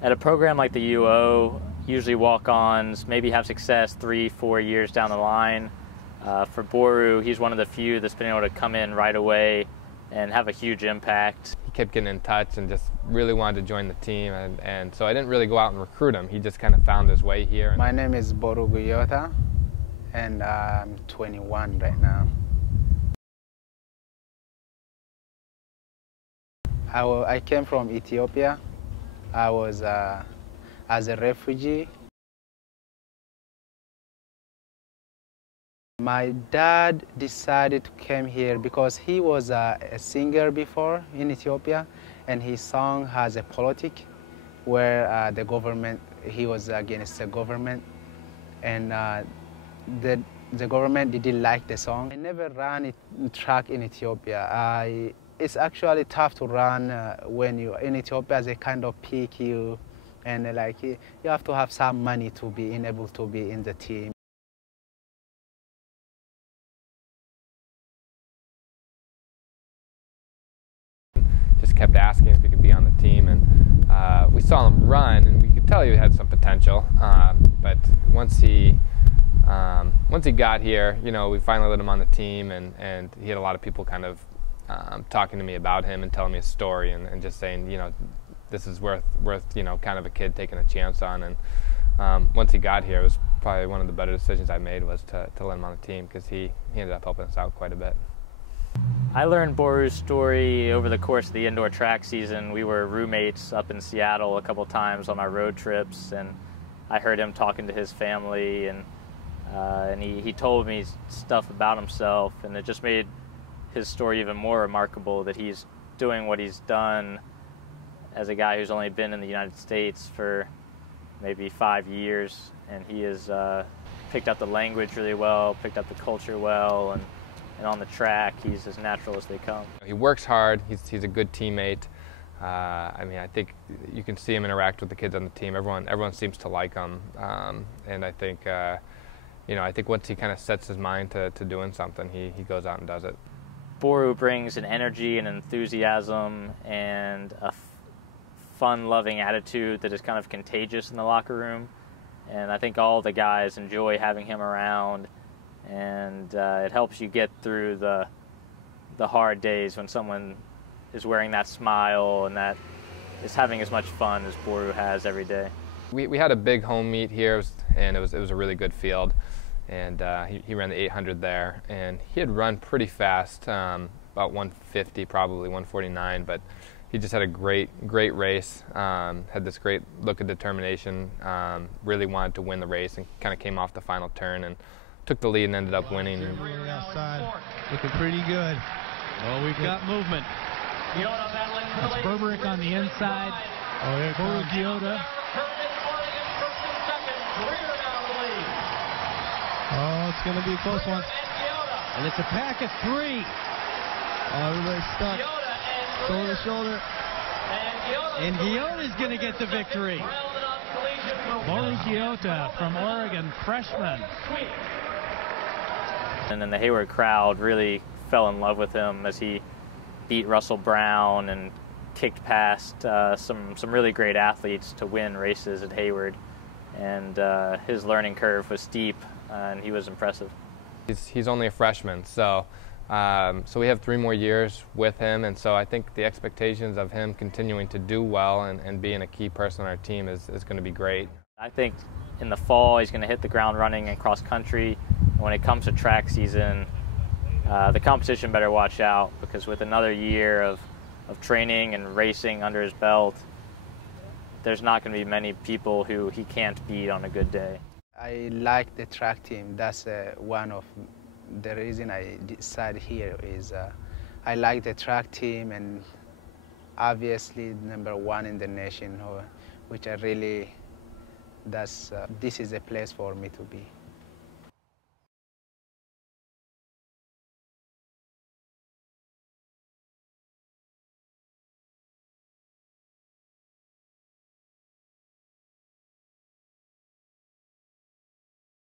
At a program like the UO, usually walk-ons maybe have success 3-4 years down the line. For Boru, he's one of the few that's been able to come in right away and have a huge impact. He kept getting in touch and just really wanted to join the team, and so I didn't really go out and recruit him. He just kind of found his way here. My name is Boru Guyota, and I'm 21 right now. I came from Ethiopia. I was as a refugee. My dad decided to come here because he was a singer before in Ethiopia, and his song has a politic where the government, he was against the government, and the government didn't like the song. I never ran a track in Ethiopia. It's actually tough to run when you're in Ethiopia. They kind of pick you, and like you have to have some money to be able to be in the team. Just kept asking if he could be on the team, and we saw him run, and we could tell he had some potential. But once he got here, you know, we finally let him on the team, and he had a lot of people kind of talking to me about him and telling me a story, and just saying, you know, this is worth you know, kind of a kid taking a chance on. And once he got here, it was probably one of the better decisions I made was to let him on the team, because he ended up helping us out quite a bit. I learned Boru's story over the course of the indoor track season. We were roommates up in Seattle a couple times on our road trips, and I heard him talking to his family, and he told me stuff about himself, and it just made his story even more remarkable, that he's doing what he's done as a guy who's only been in the United States for maybe 5 years, and he has picked up the language really well, picked up the culture well, and on the track, he's as natural as they come. He works hard. He's a good teammate. I mean, I think you can see him interact with the kids on the team. Everyone seems to like him, and I think you know, I think once he kind of sets his mind to doing something, he goes out and does it. Boru brings an energy and enthusiasm and a fun-loving attitude that is kind of contagious in the locker room, and I think all the guys enjoy having him around. And it helps you get through the hard days when someone is wearing that smile and that is having as much fun as Boru has every day. We had a big home meet here, and it was a really good field, and he ran the 800 there, and he had run pretty fast, about 150, probably 149, but he just had a great race, had this great look of determination, really wanted to win the race, and kind of came off the final turn and took the lead and ended up winning. Outside, looking pretty good. Oh, we've got movement. That's Berberick on the inside. Oh, yeah, Boru Guyota. Oh, it's going to be a close one. And it's a pack of 3. Oh, everybody's stuck. Shoulder to shoulder. And Guyota's going to get the victory. Boru Guyota from Oregon, freshman. And then the Hayward crowd really fell in love with him as he beat Russell Brown and kicked past some really great athletes to win races at Hayward. And his learning curve was steep, and he was impressive. He's only a freshman, so we have 3 more years with him, and so I think the expectations of him continuing to do well and being a key person on our team is going to be great. I think in the fall he's going to hit the ground running in cross country. When it comes to track season, the competition better watch out, because with another year of training and racing under his belt, there's not going to be many people who he can't beat on a good day. I like the track team. That's one of the reason I decided here is I like the track team, and obviously #1 in the nation, which I really, this is a place for me to be.